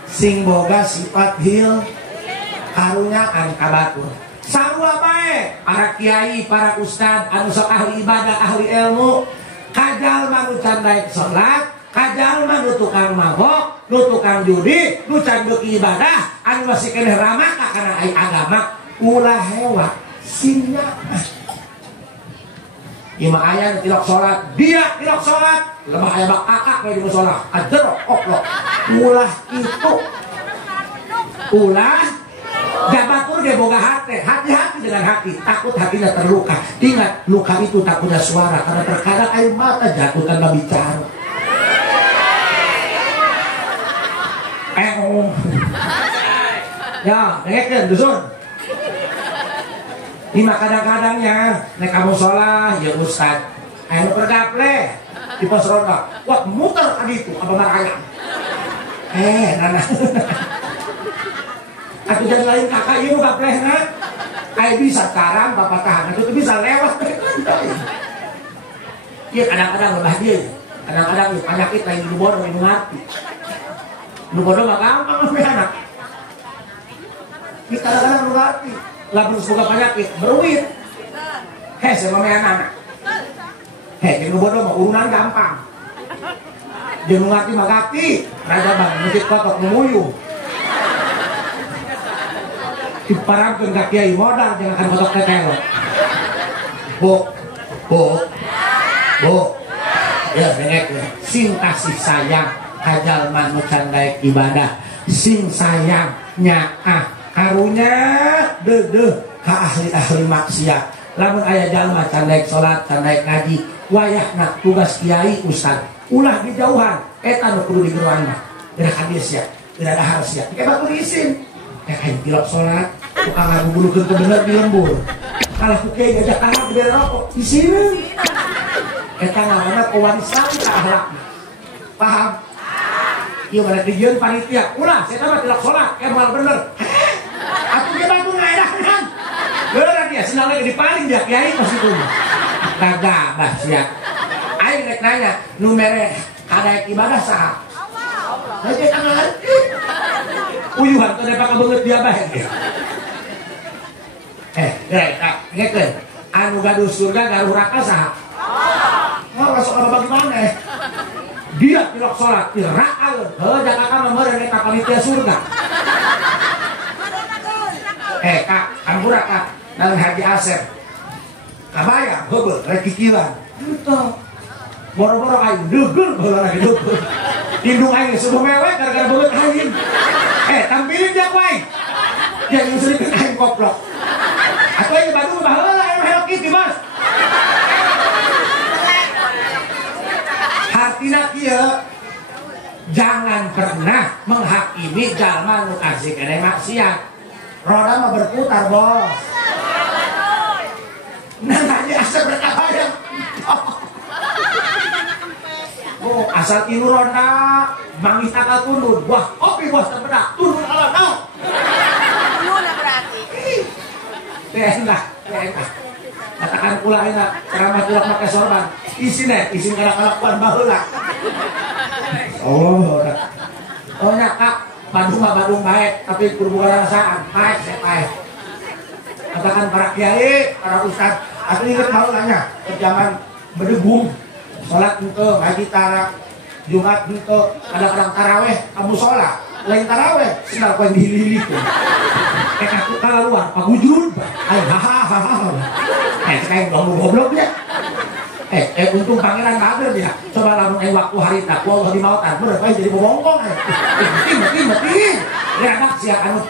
sing boga sifat hil karunya an kabatur sarua bae para kiai para ustad anu sok ahli ibadah ahli ilmu kajal manu can daek sholat kajal mah nu tukang mabok, nu tukang judi, nu can beuki ibadah, anu masih keneh ramaka kana ai agama, ulah hewa sinya. Ima aya nu tilok salat, dia tilok salat, lemah aya bak kakak we di musala, ajerok oklok. Ulah itu. Ulah jabatur ge boga hati, hati-hati dengan hati, takut hatinya terluka. Ingat, luka itu tak punya suara karena terkadang air mata jatuh tanpa bicara. Ya, dengekeun dusun. Lima kadang-kadangnya nek kamu sholat ya ustad. Anu pergaple di pos ronda. Wah, muter ka ditu apa maraya. Nana. Aku jadi lain kakak ieu gaplehna. Kayak bisa carang bapak tahan itu bisa lewat. Iya kadang-kadang lebah dia. Kadang-kadang penyakit lain di bodoh yang ngerti. Lu bodoh gak gampang lebih anak. Kita kadang-kadang lu ngerti. Lalu semoga penyakit beruit. Saya mau anak. Lu bodoh mah urunan gampang. Dia ngerti mah gati. Raja bang, ngecit kotok nguyuh. Diparangkeun ka kiai modal jangan kan kotok tetelo. Bu. Ya bengek ya. Sing kasih sayang kajal man can daek ibadah. Sing sayang nyaah karunya deudeuh ka ahli-ahli maksiat. Lamun aya jalma can daek salat, can daek ngaji, wayahna tugas kiai ustad ulah dijauhan eta nu kudu digeruan mah. Tidak hadis ya, tidak ada harus ya. Kayak batu diisin. Kayak tilok salat, tukang ngabulukeun teu bener di lembur. Kalau kiai ngajak anak gede rokok di sini. Eta ngaranna pewarisan ka akhlakna. Paham? Ieu mah dijieun panitia. Ulah, saya mah tilok salat, kemal bener. Atuh ge bantu ngaedahan. Beurang dia sendalna ge dipaling dia kiai pas itu. Kagabah sia. Aing rek nanya, nu mere kadaek ibadah saha? Allah. Heuh teh ngarti. Uyuhan teh dapat banget dia bae. Ngekeun. Anu gaduh surga garuh neraka saha? Allah. Masuk apa bagaimana? Dia tilok salat, dirakaeun. Heuh jangan ka meureun eta panitia surga. Kak, ampura Kak, nang Haji Asep. Kabaya, heubeul rek kikilan. Henteu. Boro-boro aing deugeul heula lagi deugeul. Indung aing sudah mewek gara-gara beungeut aing. Tampilin dia wae. Dia nyusulikeun aing koplok. Atuh di Bandung baheula aya helok kitu Mas. Hartina kieu jangan pernah menghakimi jalma nu asik kene maksiat. Roda mah berputar, Bos. Nah, aja asal berkabaya. Oh, asal ieu roda mangis takal tundun. Wah, kopi Bos terbedak. Tundun alona. Tundun berarti. Enak. Katakan pula enak, ceramah tidak pakai sorban. Isin kalak-kalakuan baheula. Oh nyakak, Bandung baik, tapi kudu boga rasaan. Baik, baik. Katakan para kiai, para ustad, atau ingat baheulanya, jangan berdegung. Salat henteu, ngaji tarak, Jumat henteu, kadang-kadang taraweh, kamu sholat. Lain taraweh, sinar koen dihilih-hilih. Aku kalaluan, pagujud. Ayo hahaha. Kayak goblok-gobloknya. Untung pangeran kader dia. Coba lamun waktu harita, ku Allah di mautan, bener bae jadi bobongkong. Mati. Ya anak sia anu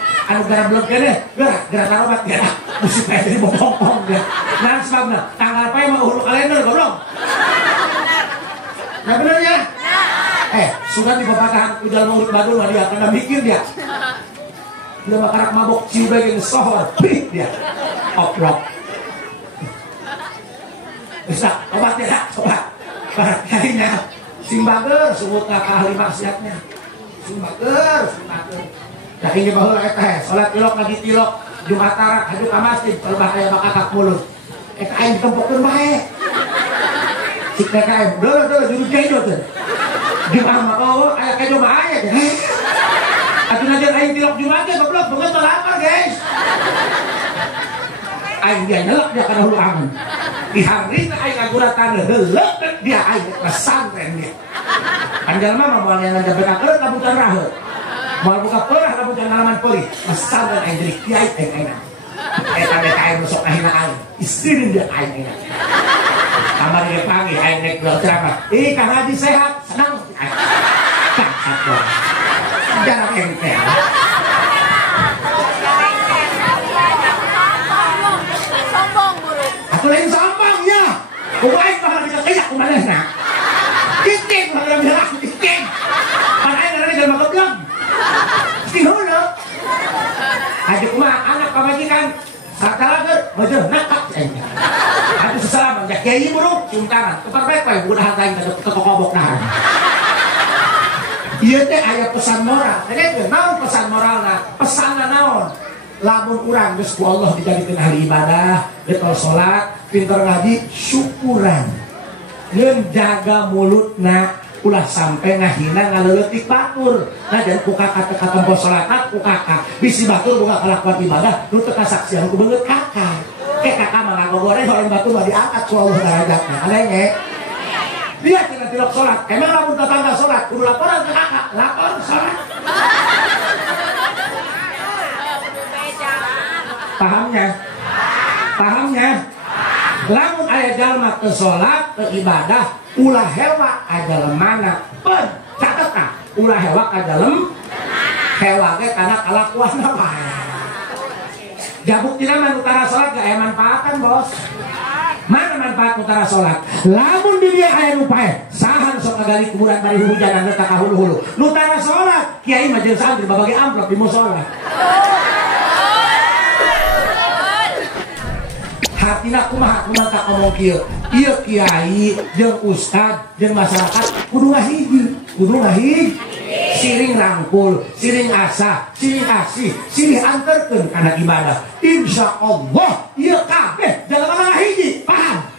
gara blok kene, gara tarobat dia. Musik bae jadi bobongkong dia. Nah sebabna tanggal pae mah hulu kalender goblok. Nah bener ya? Sudah di babatahan ujal maulid Badul mah dia karena mikir dia. Dia makarak mabok ciu bagian sohor, dia. Oprok. Bisa, obat ya, obat. Kayaknya simbager sebut ahli maksiatnya. Simbager. Nah ini baheula eta salat tilok lagi tilok Jumat tarak haju ka masjid berbahaya bakakak mulut. Eta aing ditempokkeun bae. Sik DKM, deuh juru kejo teh. Jumat mah oh aya kejo mah aya teh. Atuh najan aing tilok Jumat teh goblok beungeut lapar guys. Aing dia nyelek dia kana hulu angen. Di hari itu aing ngaguratan heuleuh dia aing pesantren dia. Anjalma mah moal yang ngajak bekakeun kabutan raheut. Moal buka peurah kabutan halaman peurih. Pesantren aing jadi kiai aing. Eta DKM sok ngahina aing. Istri dia aing. Kamar dia panggil aing naik gelar ceramah. Kang Haji sehat, senang. Cacat gua. Jarang ente. Sombong guru. Aku lain sombong ya. Kumain bakal bisa kayak kumanehna. Kiting bakal bisa aku kiting. Padahal ada dalam goblok. Sihuna. Adik kumaha anak pamajikan sakalageun heuh nakak enya. Aku sesalaman jak kiai buruk cium tangan. Tepar bae bae budak hantaing ke kokobok nahan. Ieu teh aya pesan moral. Teh naon pesan moralna? Pesanna naon? Lamun urang geus ku Allah dijadikeun ahli ibadah, getol salat, pinter ngaji, syukuran. Ngeun jaga mulutna ulah sampai ngahina ngaleutik batur. Najan ku kakak teu katempo salatat ku kakak, bisi batur boga kalakuan ibadah, nu teu kasaksian ku beungeut kakak. Kakak mah ngagogoreng horeun batur mah diangkat ku Allah darajatna. Alenge. Dia cenah tilok salat, emang lamun tetangga salat kudu laporan ke kakak, lapor salat. Pahamnya lamun aya jalma teu salat teu ibadah ulah hewa ka jalemana pun catetna ulah hewa ka jalem hewa ge kana kalakuanna wae jabuktina mah utara salat gak aya manfaatan bos. Mana manfaat utara salat? Lamun di dia aya nu pae sahan sok ngagali kuburan bari hujanan teh ka hulu-hulu nu tara salat kiai mah jeung santri babage amplop di mushola. Hatina kumaha tak ngomong kieu. Ieu kiai jeung ustad jeung masyarakat kudu ngahiji. Siring rangkul, siring asah, siring asih, siring anterkeun kana ibadah. Insyaallah ieu kabeh jalema ngahiji. Paham?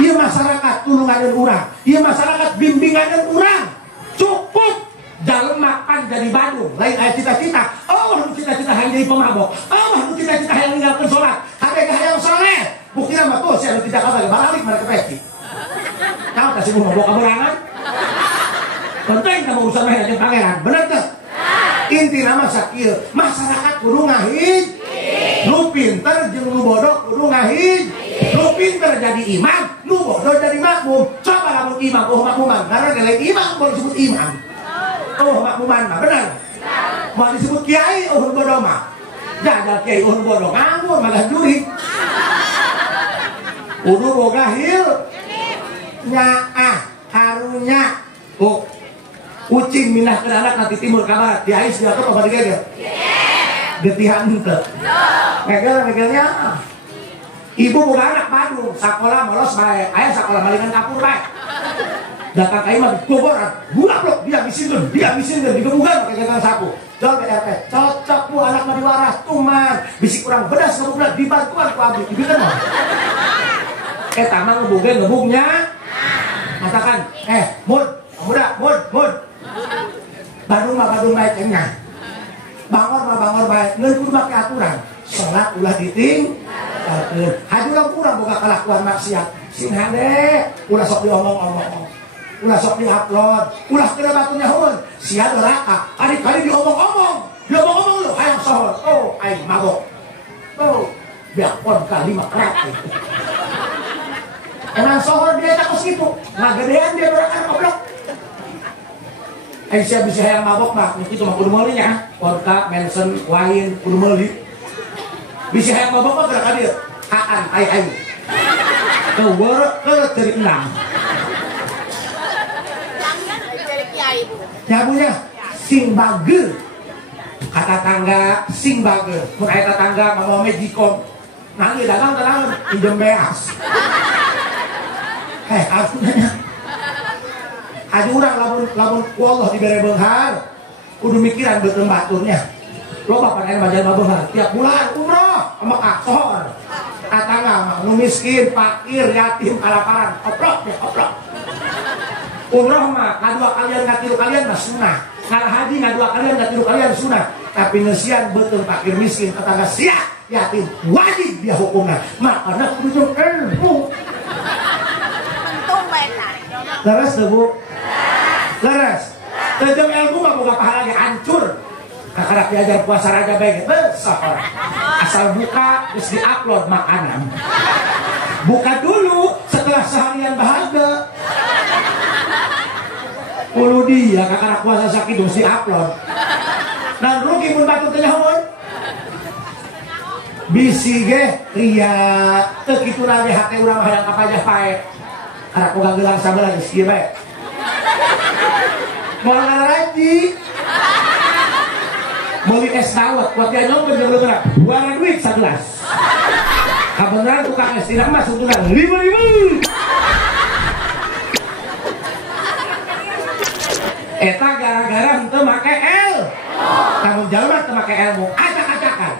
Ieu masyarakat tulunganeun urang, ieu masyarakat bimbinganeun urang. Cukup jalema pan jadi Bandung, lain aya cita-cita. Oh, nu cita-cita hayang jadi pemabok. Oh, nu cita-cita hayang ninggalkeun salat. Kabeh hayang saleh. Buktina mah tuh sia nu tidak kabeh balik mereka peci. Tahu kasih mabok kaberangan? Penting kamu urusan mah jeung pangeran, bener teu? Inti nama sakieu, masyarakat kudu ngahiji. Lu pinter jeung lu bodoh kudu ngahiji. Lu pinter jadi imam, lu bodoh jadi makmum. Coba lamun imam, oh makmuman, karena gelek imam boleh disebut imam. Oh makmuman mah benar. Mau disebut kiai oh bodoh mah. jajal kiai ulun bodoh nganggur malah juri. Kudu boga hil nyaah harunya kucing mindah ke anak nanti timur kabar di ais dia apa pada dia getihan itu megelnya ibu boga anak Bandung sekolah molos baik ayah sekolah malingan kapur baik datang kayak mah goboran bulak dia bisin digebukan pakai gagang sapu jual BRT cocok bu anak mah diwaras tuman bisi kurang bedas ngebukan dibantuan ku abdi itu kan mah tamang ngebugnya katakan mud Bandung baik cenah bangor baik ngeun kudu make aturan salat ulah diting hajuran kurang boga kalakuan maksiat sing hade ulah sok diomong-omong ulah sok di-upload ulah kena batu nyahoeun sia neraka kali-kali diomong-omong lu hayang sohor aing mabok biakon kali mah kerak emang sohor dia tak kos gitu ngagedean dia berakan goblok Aisyah bisa yang mabok mah itu mah kudu meuli nya vodka, mensen, wine kudu meuli bisa yang mabok mah gerak dia haan ai keueur dari enam nyabunya sing bagel kata tangga sing bagel mun aya tetangga mau mejikom nanti dagang pinjem beas aku nanya ada orang lamun Allah diberi benghar kudu mikiran betul baturnya lo bapak nanya bajalan benghar tiap bulan umroh sama aktor tetangga nu miskin, fakir, yatim, kelaparan oprok umroh mah ngadua kalian ngatiru kalian mah sunnah ngalah haji ngadua kalian ngatiru kalian sunnah tapi nesian betul fakir miskin tetangga siap yatim wajib dia hukumnya makanya kudu ilmu leres tuh bu leres tejam ilmu mah boga pahala ge hancur kakak diajar puasa raja baik besar asal buka terus di-upload makanan buka dulu setelah seharian bahagia puluh dia kakak puasa sakit terus di-upload dan rugi mun batu teh nyahoeun bisi ge ria teu kitu na ge hate urang hayang kapajah pae anak boga gelang sabelah geus kieu bae moal ngaraji meuli es dawet kuat dia nyompen jeung beungeuna buara duit 11 kabeneran tukang es tidak mah suntunan 5.000 eta gara-gara henteu make el tanggung jawab teu make ilmu acak-acakan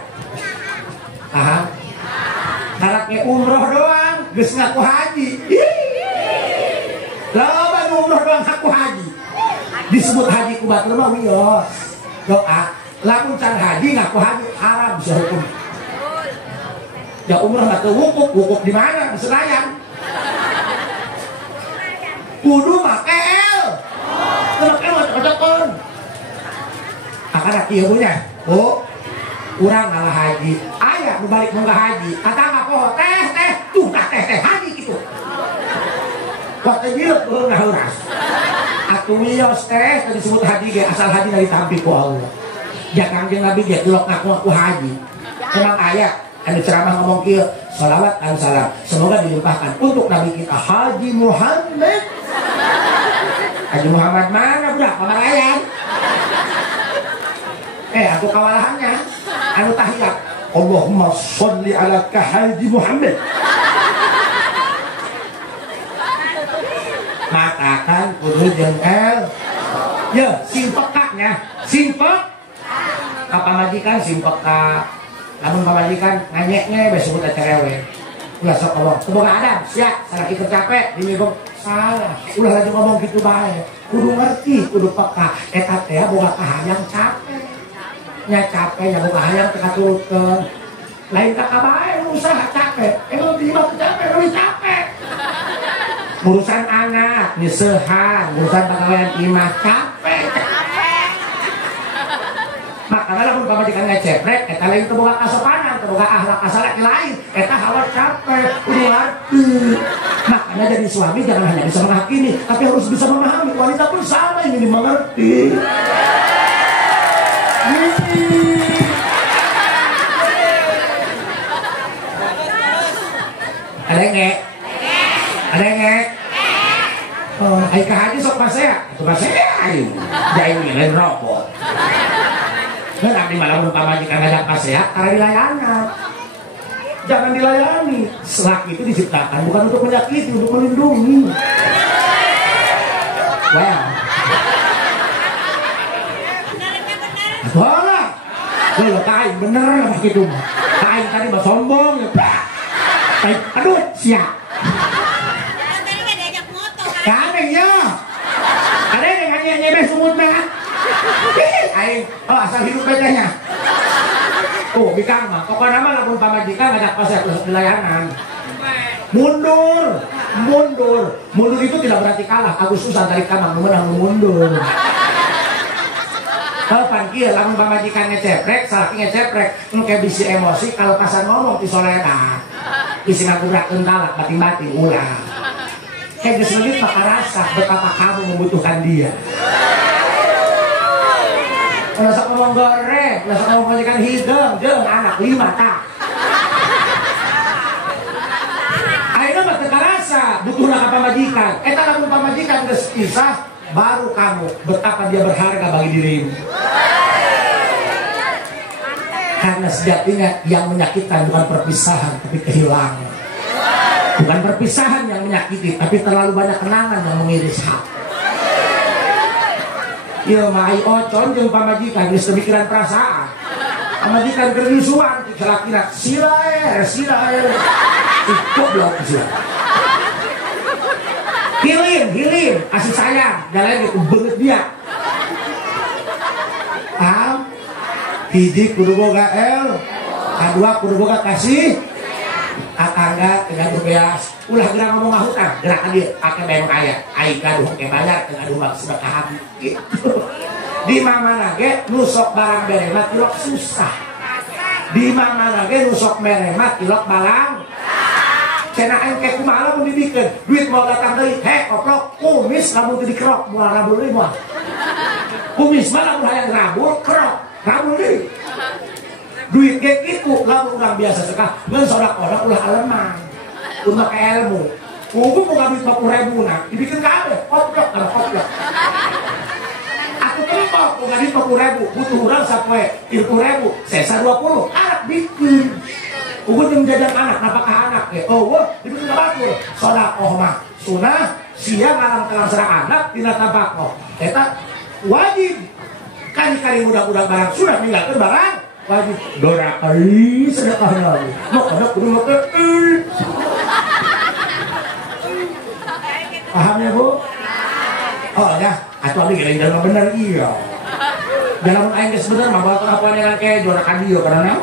karake umroh doang geus ngaku haji loba nu umroh doang ngaku haji disebut haji ku batur mah wios doa lamun can haji ngaku haji haram bisa hukum ya umroh mah teu wukuf di mana di Senayan kudu make el make el cocokon akan kieu punya urang ngalah haji aya nu balik munggah haji atanga poho teh tuh teh haji kitu kok teh jieup ngaheuras atuh wios teh disebut haji ge asal haji dari tampi ku Allah jakang jeung Nabi ge delok ngaku haji emang aya anu ceramah ngomong kieu shalawat dan salam semoga dilimpahkan untuk Nabi kita Haji Muhammad Haji Muhammad mana budak pamarayan aku kawalahannya anu tahiyat Allahumma sholli ala Haji Muhammad matakan kudu jeung el ya simpekaknya simpek apa majikan simpek ka lamun pamajikan nganyeknya bae sebut acerewe ulah sok ngomong semoga ada siap salah ikut capek dimigong salah ulah lagi ngomong gitu bae kudu ngerti kudu peka eta teh boga kahayang capek nya capek nya boga hayang teu katurutkeun lain kakak bae usaha capek emang di mah capek lebih capek urusan anak nyeusehan urusan pagawean imah capek makanya lamun pamajikan ngeceprek eta lain teu boga kasopanan teu boga akhlak asalaki lain eta hawa capek kudu ngarti makanya jadi suami jangan hanya bisa menghakimi tapi harus bisa memahami wanita pun sama ingin dimengerti Ada ngek? Ada ngek? Oh, ai ka haji sok pasea. Itu pasea ayo. Jai lain robot. Kan abdi malah pamajikan ada pasea karena dilayanan. Jangan dilayani. Laki itu diciptakan bukan untuk menyakiti, untuk melindungi. Well. Boleh. Lo kain bener begitu. Kain tadi mah sombong ya. Kain aduh siap. Kangen ya. Ada yang hanya nyebeh sumut merah. Aing, oh asal hidup bedanya. Tuh, bikang mah. Pokoknya mah lamun pamajikan ada pasar pelayanan. Mundur, mundur, mundur itu tidak berarti kalah. Agustusan tarik kamar, menang mundur. Kalau panggil, lamun pamajikan ngeceprek, salaki ngeceprek, nu kayak bisi emosi. Kalau kasar ngomong di soleda, bisi ngagubrak kentalak, bating-bating ulah. Kayak disebut maka rasa betapa kamu membutuhkan dia. Nasa ngomong goreng, nasa ngomong majikan hidung, jeung anak 5 tak. Akhirnya mah teka rasa butuh nak pamajikan. Eta lamun pamajikan geus pisah, baru kamu betapa dia berharga bagi dirimu. Karena sejatinya yang menyakitkan bukan perpisahan tapi kehilangan. Bukan perpisahan yang menyakiti, tapi terlalu banyak kenangan yang mengiris hati. Iya mai ocon jeung pamajikan geus pemikiran perasaan. Pamajikan kerisuan kira-kira silae. Goblok sih. Hilir, kasih sayang, jalan gitu banget dia. Hiji kudu boga kedua kudu boga kasih. Akangga dengan bebeas, ulah gerak ngomong ngahutan, gerak hadir, pakai memang ayat, aing gaduh ke bayar, gaduh mak sedekah gitu. Di mana ge nusok barang beremat ilok susah. Di mana ge nusok beremat ilok barang. Cena aing ke kumaha mun dibikeun, duit mau datang deui, koplok, kumis lamun teu dikerok, moal rabul deui moal. Kumis mah lamun hayang rabul, kerok, rabul deui. Duit kayak gitu, lalu orang biasa sekali ngan sodak-sodak ulah alemang untuk ilmu hukum bukan duit 50.000 nah dibikin kabeh, koplok karena koplok aku tempok bukan duit 50.000 butuh orang sampai 30.000 sesa 20 anak bikin hukum yang jajan anak, napakah anak ya dibikin kabatur sodak mah sunah siang alang-alang serang anak tidak tabak eta wajib kali-kali budak-budak barang sudah meninggalkan barang wajib dora kali sedekah lagi mau ada kudu make paham ya bu? Oh ya atuh abdi geuning dalam bener iya dalam aing geus bener mah bakal apa dengan ke dora kadio karena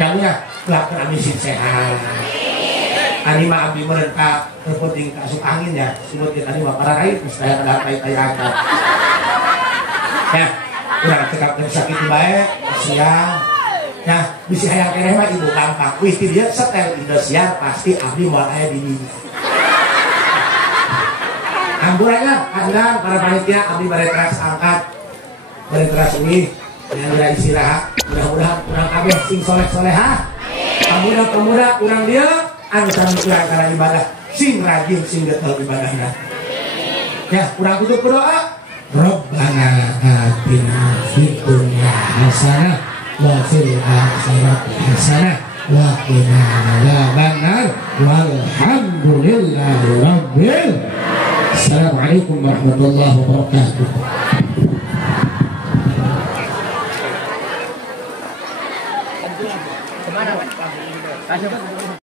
jangnya lakukan abdi sing sehat ani mah abdi meureun ka penting kasuk angin ya simut kita tadi mah para raih saya ada tai-tai akal ya kurang cekap dan sakit baik siang nah bisa hayang keneh mah ibu gampang wih dia setel Indosiar pasti abdi moal aya di dinya amburannya kandang para panitia abdi bare teras angkat bare teras ini yang udah istirahat mudah-mudahan kurang kabeh sing soleh-soleha pemuda kurang dia anu sami kurang kana ibadah sing rajin sing getol ibadahna ya kurang tutup berdoa Rabbana atina fid dunya hasanah wa fil akhirati hasanah wa qina adzabannar walhamdulillahi rabbil Assalamualaikum warahmatullahi wabarakatuh. Kemana Pak?